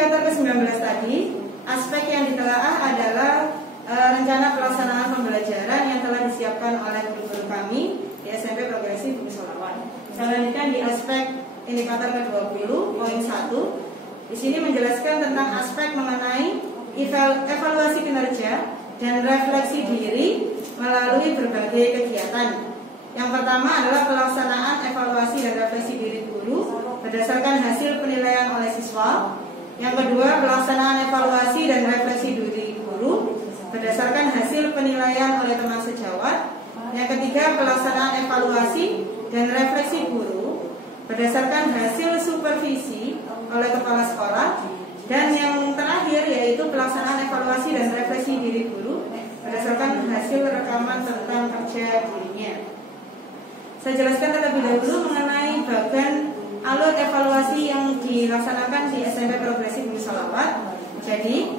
indikator ke-19 tadi, aspek yang ditelaah adalah rencana pelaksanaan pembelajaran yang telah disiapkan oleh guru-guru kami di SMP Progresif Bumi Solawan. Saya lanjutkan di aspek indikator ke-20, poin 1. Di sini menjelaskan tentang aspek mengenai evaluasi kinerja dan refleksi diri melalui berbagai kegiatan. Yang pertama adalah pelaksanaan evaluasi dan refleksi diri guru berdasarkan hasil penilaian oleh siswa. Yang kedua, pelaksanaan evaluasi dan refleksi diri guru berdasarkan hasil penilaian oleh teman sejawat. Yang ketiga, pelaksanaan evaluasi dan refleksi guru berdasarkan hasil supervisi oleh kepala sekolah. Dan yang terakhir yaitu pelaksanaan evaluasi dan refleksi diri guru berdasarkan hasil rekaman tentang kerja dirinya. Saya jelaskan terlebih dahulu mengenai bagian alur evaluasi yang dilaksanakan di SMP Progresif Bumi Sholawat. Jadi,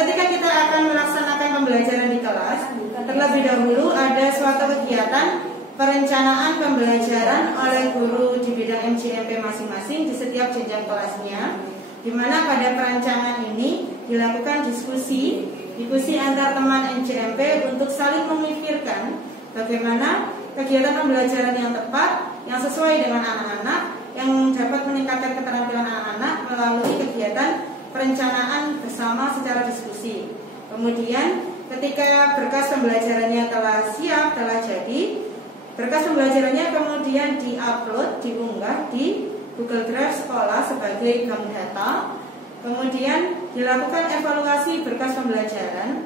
ketika kita akan melaksanakan pembelajaran di kelas, terlebih dahulu ada suatu kegiatan perencanaan pembelajaran oleh guru di bidang MJMP masing-masing di setiap jenjang kelasnya, di mana pada perancangan ini dilakukan diskusi antar teman MJMP untuk saling memikirkan bagaimana kegiatan pembelajaran yang tepat, yang sesuai dengan anak-anak, yang dapat meningkatkan keterampilan anak-anak melalui kegiatan perencanaan bersama secara diskusi. Kemudian ketika berkas pembelajarannya telah siap, telah jadi, berkas pembelajarannya kemudian diupload, diunggah di Google Drive sekolah sebagai bank data. Kemudian dilakukan evaluasi berkas pembelajaran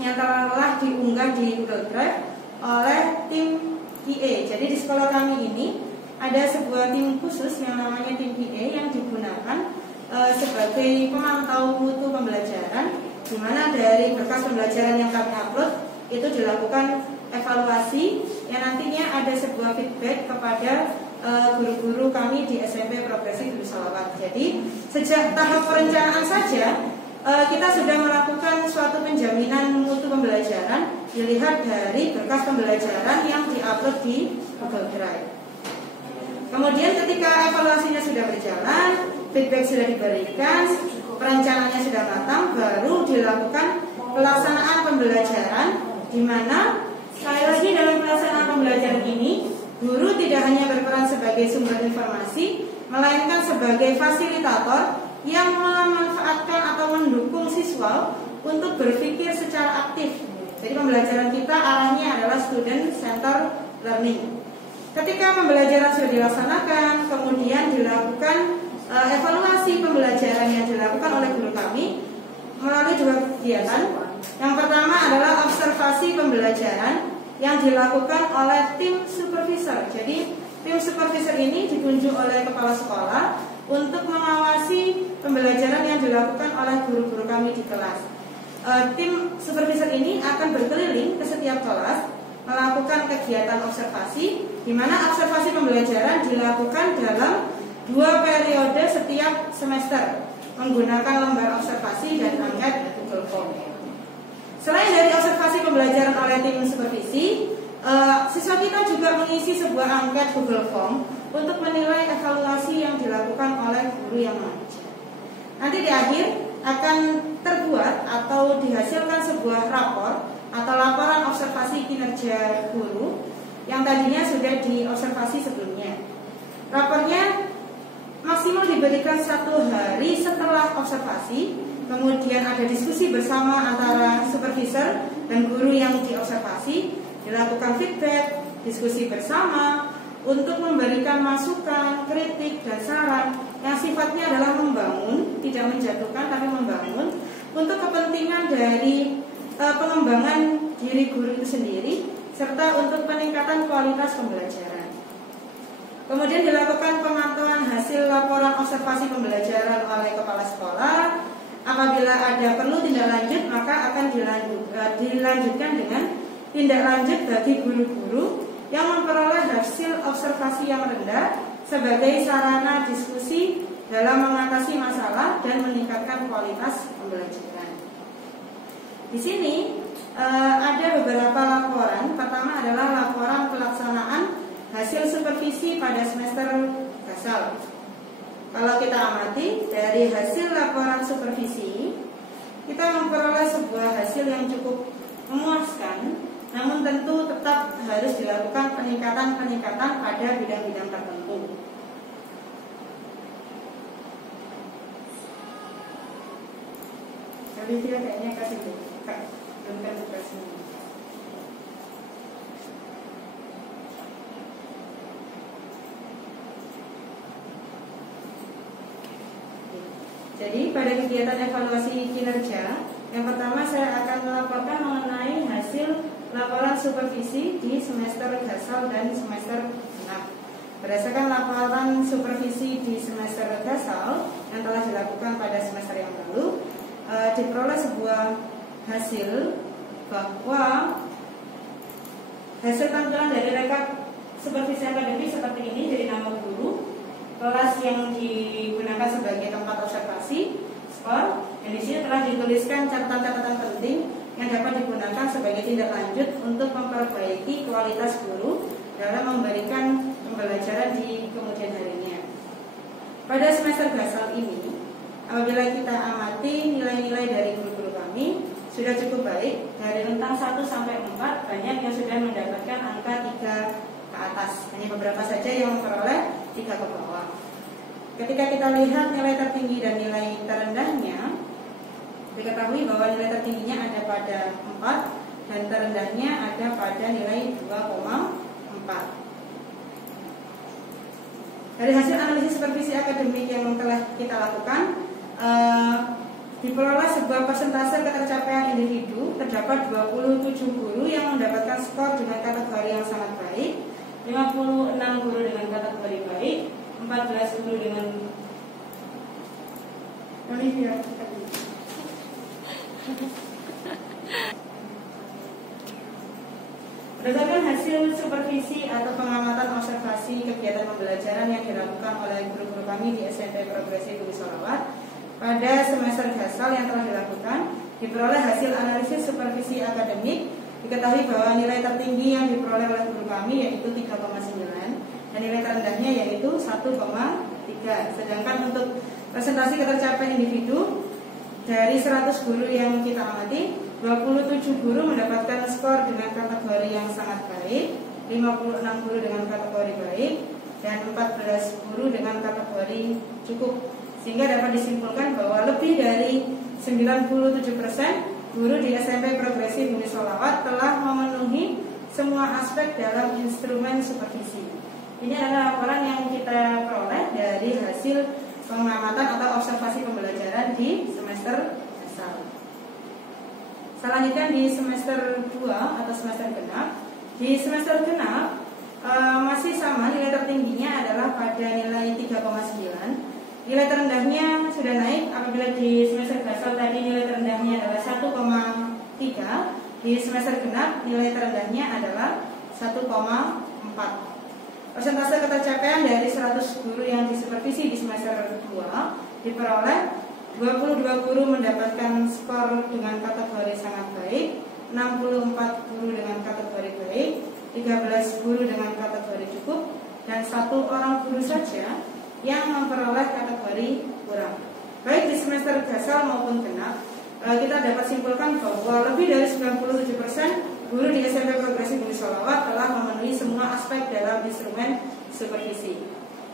yang telah diunggah di Google Drive oleh tim QA. Jadi di sekolah kami ini ada sebuah tim khusus yang namanya tim QA yang digunakan sebagai pemantau mutu pembelajaran, di mana dari berkas pembelajaran yang kami upload itu dilakukan evaluasi yang nantinya ada sebuah feedback kepada guru-guru kami di SMP Progresif Bumi Sholawat. Jadi sejak tahap perencanaan saja kita sudah melakukan suatu penjaminan mutu pembelajaran dilihat dari berkas pembelajaran yang diupload di Google Drive. Kemudian ketika evaluasinya sudah berjalan, feedback sudah diberikan, perencanaannya sudah matang, baru dilakukan pelaksanaan pembelajaran, di mana sekali lagi dalam pelaksanaan pembelajaran ini guru tidak hanya berperan sebagai sumber informasi, melainkan sebagai fasilitator yang memanfaatkan atau mendukung siswa untuk berpikir secara aktif. Jadi pembelajaran kita arahnya adalah student center learning. Ketika pembelajaran sudah dilaksanakan, kemudian dilakukan evaluasi pembelajaran yang dilakukan oleh guru kami melalui dua kegiatan. Yang pertama adalah observasi pembelajaran yang dilakukan oleh tim supervisor. Jadi tim supervisor ini ditunjuk oleh kepala sekolah untuk mengawasi pembelajaran yang dilakukan oleh guru-guru kami di kelas. Tim supervisor ini akan berkeliling ke setiap kelas melakukan kegiatan observasi, di mana observasi pembelajaran dilakukan dalam 2 periode setiap semester menggunakan lembar observasi dan angket Google Form. Selain dari observasi pembelajaran oleh tim supervisi, siswa kita juga mengisi sebuah angket Google Form untuk menilai evaluasi yang dilakukan oleh guru yang mengajar. Nanti di akhir akan terbuat atau dihasilkan sebuah rapor atau laporan observasi kinerja guru yang tadinya sudah diobservasi sebelumnya. Rapornya maksimal diberikan 1 hari setelah observasi. Kemudian ada diskusi bersama antara supervisor dan guru yang diobservasi, dilakukan feedback, diskusi bersama untuk memberikan masukan, kritik, dan saran yang sifatnya adalah membangun, tidak menjatuhkan tapi membangun untuk kepentingan dari pengembangan diri guru itu sendiri serta untuk peningkatan kualitas pembelajaran. Kemudian dilakukan pemantauan hasil laporan observasi pembelajaran oleh kepala sekolah. Apabila ada perlu tindak lanjut, maka akan dilanjutkan dengan tindak lanjut bagi guru-guru yang memperoleh hasil observasi yang rendah sebagai sarana diskusi dalam mengatasi masalah dan meningkatkan kualitas pembelajaran. Di sini ada beberapa laporan. Pertama adalah laporan pelaksanaan hasil supervisi pada semester basal. Kalau kalau kita amati dari hasil laporan supervisi, kita memperoleh sebuah hasil yang cukup memuaskan, namun tentu tetap harus dilakukan peningkatan-peningkatan pada bidang-bidang tertentu. Tapi dia kayaknya kasih buka, belum kan buka sini. Jadi pada kegiatan evaluasi kinerja, yang pertama saya akan melaporkan mengenai hasil laporan supervisi di semester gasal dan semester genap. Berdasarkan laporan supervisi di semester gasal yang telah dilakukan pada semester yang lalu, diperoleh sebuah hasil bahwa hasil tampilan dari rekap supervisi akademik seperti ini dari nama guru, kelas yang digunakan sebagai tempat observasi, skor, dan di sini telah dituliskan catatan-catatan penting yang dapat digunakan sebagai tindak lanjut untuk memperbaiki kualitas guru dalam memberikan pembelajaran di kemudian harinya. Pada semester gasal ini, apabila kita amati nilai-nilai dari guru-guru kami sudah cukup baik, dari rentang 1 sampai 4 banyak yang sudah mendapatkan angka 3 ke atas. Hanya beberapa saja yang memperoleh 3 ke bawah. Ketika kita lihat nilai tertinggi dan nilai terendahnya, diketahui bahwa nilai tertingginya ada pada 4 dan terendahnya ada pada nilai 2,4. Dari hasil analisis supervisi akademik yang telah kita lakukan, diperoleh sebuah persentase ketercapaian individu. Terdapat 27 guru yang mendapatkan skor dengan kategori yang sangat baik, 56 guru dengan kategori baik, 14 guru dengan berdasarkan hasil supervisi atau pengamatan observasi kegiatan pembelajaran yang dilakukan oleh guru-guru kami di SMP Progresif Bumi Sholawat pada semester gasal yang telah dilakukan, diperoleh hasil analisis supervisi akademik. Diketahui bahwa nilai tertinggi yang diperoleh oleh guru kami yaitu 3,9 dan nilai terendahnya yaitu 1,3. Sedangkan untuk presentasi ketercapaian individu, dari 100 guru yang kita amati, 27 guru mendapatkan skor dengan kategori yang sangat baik, 56 guru dengan kategori baik, dan 14 guru dengan kategori cukup. Sehingga dapat disimpulkan bahwa lebih dari 97% guru di SMP Progresif Bumi Sholawat telah memenuhi semua aspek dalam instrumen supervisi. Ini adalah laporan yang kita peroleh dari hasil pengamatan atau observasi pembelajaran di semester gasal. Selanjutnya di semester 2 atau semester genap. Di semester genap masih sama, nilai tertingginya adalah pada nilai 3,9. Nilai terendahnya sudah naik. Apabila di semester gasal tadi nilai terendahnya adalah 1,3, di semester genap nilai terendahnya adalah 1,4. Persentase ketercapaian dari 100 guru yang disupervisi di semester 2 diperoleh 22 guru mendapatkan skor dengan kategori sangat baik, 64 guru dengan kategori baik, 13 guru dengan kategori cukup, dan 1 orang guru saja yang memperoleh kategori kurang. Baik di semester gasal maupun genap, kita dapat simpulkan bahwa lebih dari 97% guru di SMP Progresif Bumi Sholawat telah memenuhi semua aspek dalam instrumen supervisi.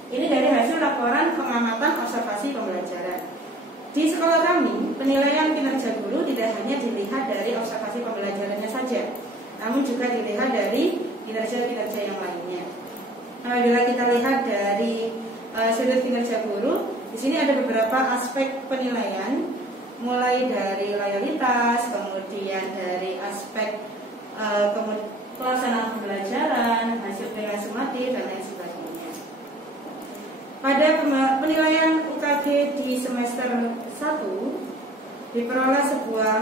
Ini dari hasil laporan pengamatan observasi pembelajaran. Di sekolah kami, penilaian kinerja guru tidak hanya dilihat dari observasi pembelajarannya saja, namun juga dilihat dari kinerja-kinerja yang lainnya. Bila kita lihat dari sudut kinerja guru, di sini ada beberapa aspek penilaian, mulai dari loyalitas, kemudian dari aspek pelaksanaan pembelajaran, hasil penilaian sumatif, dan lain sebagainya. Pada penilaian UKG di semester 1 diperoleh sebuah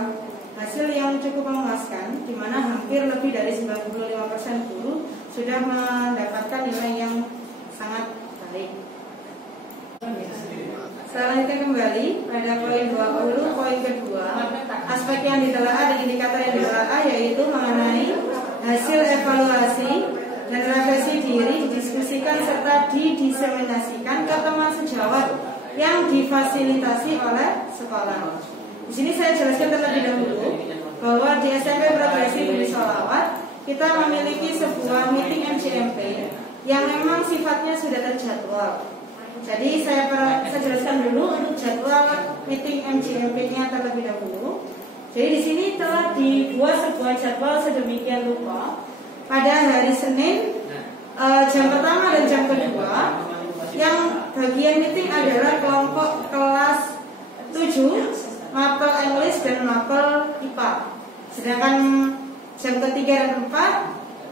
hasil yang cukup memuaskan, di mana hampir lebih dari 95% guru sudah mendapatkan nilai yang sangat baik. Selanjutnya kembali pada poin 20, poin kedua, aspek yang ditelaah dan indikator yang ditelaah yaitu mengenai hasil evaluasi dan refleksi diri didiskusikan serta didiseminasikan ke teman sejawat yang difasilitasi oleh sekolah. Di sini saya jelaskan terlebih dahulu bahwa di SMP Progresif Budi Sholawat kita memiliki sebuah meeting MCMP yang memang sifatnya sudah terjadwal. Jadi saya jelaskan dulu untuk jadwal meeting MCMP-nya terlebih dahulu. Jadi di sini telah dibuat sebuah jadwal sedemikian rupa. Pada hari Senin jam pertama dan jam kedua, yang bagian meeting adalah kelompok kelas 7, mapel English dan mapel IPA. Sedangkan jam ketiga dan keempat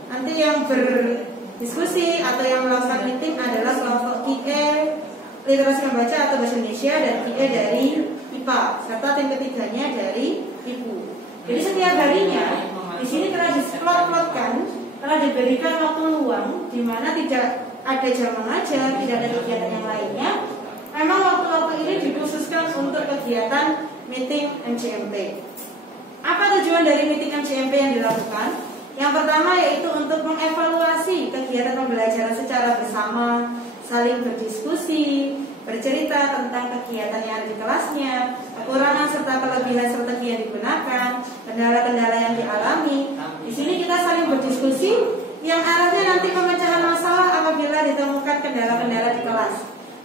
nanti yang berdiskusi atau yang melakukan meeting adalah kelompok QE literasi membaca atau bahasa Indonesia dan QE dari IPA serta tim ketiganya dari IPU. Jadi setiap harinya di sini telah diplot-plotkan, telah diberikan waktu luang di mana tidak ada jam mengajar, tidak ada kegiatan yang lainnya. Memang waktu-waktu ini dikhususkan untuk kegiatan meeting MCMP. Apa tujuan dari meeting MCMP yang dilakukan? Yang pertama yaitu untuk mengevaluasi kegiatan pembelajaran secara bersama, saling berdiskusi, bercerita tentang kegiatan yang ada di kelasnya, kekurangan serta kelebihan strategi yang digunakan, kendala-kendala yang dialami. Di sini kita saling berdiskusi yang arahnya nanti pemecahan masalah apabila ditemukan kendala-kendala di kelas.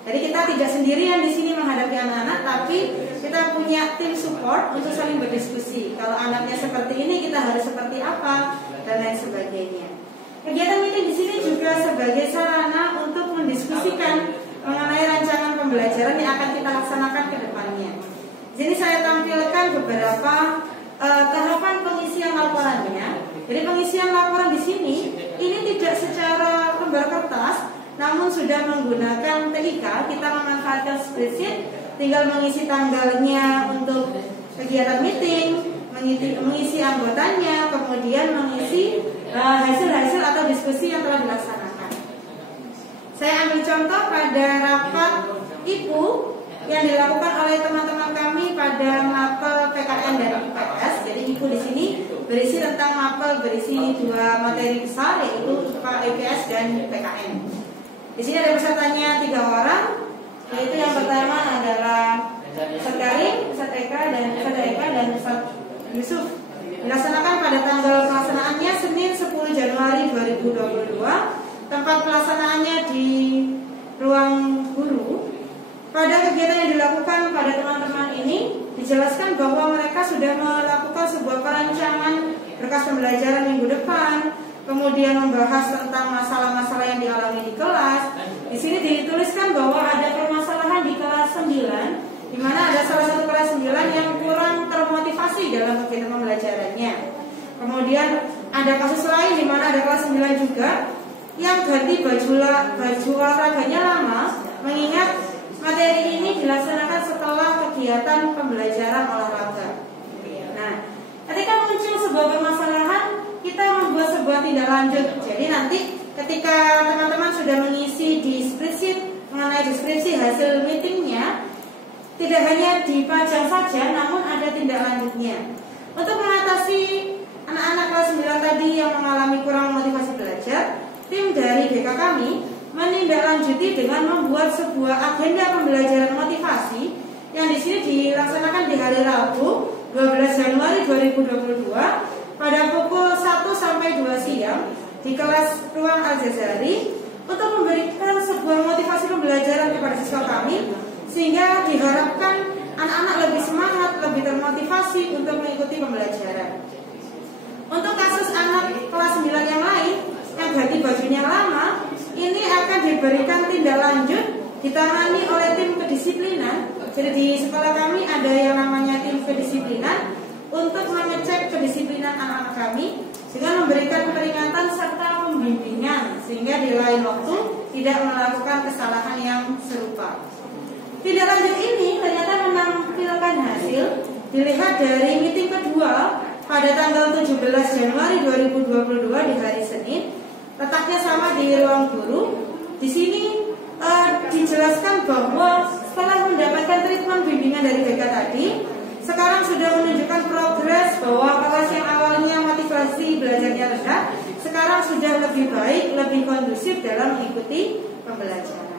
Jadi kita tidak sendirian di sini menghadapi anak-anak, tapi kita punya tim support untuk saling berdiskusi. Kalau anaknya seperti ini, kita harus seperti apa dan lain sebagainya. Kegiatan meeting di sini juga sebagai sarana untuk mendiskusikan mengenai rancangan pembelajaran yang akan kita laksanakan ke depannya. Di sini saya tampilkan beberapa tahapan pengisian laporannya. Jadi pengisian laporan di sini ini tidak secara lembar kertas, namun sudah menggunakan TIK. Kita memanfaatkan spreadsheet, tinggal mengisi tanggalnya untuk kegiatan meeting, mengisi anggotanya, kemudian mengisi hasil-hasil atau diskusi yang telah dilaksanakan. Saya ambil contoh pada rapat IPU yang dilakukan oleh teman-teman kami pada mapel PKN dan IPS. Jadi IPU di sini berisi tentang mapel, berisi dua materi besar yaitu IPA, IPS dan PKN. Di sini ada pesertanya 3 orang, yaitu yang pertama adalah Ustaz Karim, Ustaz Eka dan Ustaz Yusuf. Dilaksanakan pada tanggal pelaksanaannya Senin 10 Januari 2022. Tempat pelaksanaannya di ruang guru. Pada kegiatan yang dilakukan pada teman-teman ini dijelaskan bahwa mereka sudah melakukan sebuah perancangan berkas pembelajaran minggu depan, kemudian membahas tentang masalah-masalah yang dialami di kelas. Di sini dituliskan bahwa ada permasalahan di kelas 9, di mana ada salah satu kelas 9 yang kurang termotivasi dalam kegiatan pembelajarannya. Kemudian ada kasus lain di mana ada kelas 9 juga yang ganti baju olahraganya lama, mengingat materi ini dilaksanakan setelah kegiatan pembelajaran olahraga. Nah, ketika muncul sebuah permasalahan, kita membuat sebuah tindak lanjut. Jadi nanti ketika teman-teman sudah mengisi di spreadsheet mengenai deskripsi hasil meetingnya, tidak hanya dipajang saja, namun ada tindak lanjutnya. Untuk mengatasi anak-anak kelas 9 tadi yang mengalami kurang motivasi belajar, tim dari BK kami menindaklanjuti dengan membuat sebuah agenda pembelajaran motivasi yang di sini dilaksanakan di hari Rabu 12 Januari 2022 pada pukul 1 sampai 2 siang di kelas ruang Al-Jazari untuk memberikan sebuah motivasi pembelajaran kepada siswa kami sehingga diharapkan anak-anak lebih semangat, lebih termotivasi untuk mengikuti pembelajaran. Untuk kasus anak kelas 9 yang lain yang ganti bajunya lama, ini akan diberikan tindak lanjut ditangani oleh tim kedisiplinan. Jadi di sekolah kami ada yang namanya tim kedisiplinan untuk mengecek kedisiplinan anak-anak kami dengan memberikan peringatan serta pembimbingan sehingga di lain waktu tidak melakukan kesalahan yang serupa. Tindak lanjut ini ternyata menampilkan hasil dilihat dari meeting kedua pada tanggal 17 Januari 2022 di hari Senin. Letaknya sama di ruang guru. Di sini dijelaskan bahwa setelah mendapatkan treatment bimbingan dari BK tadi, sekarang sudah menunjukkan progres bahwa kelas yang awalnya motivasi belajarnya rendah, sekarang sudah lebih baik, lebih kondusif dalam mengikuti pembelajaran.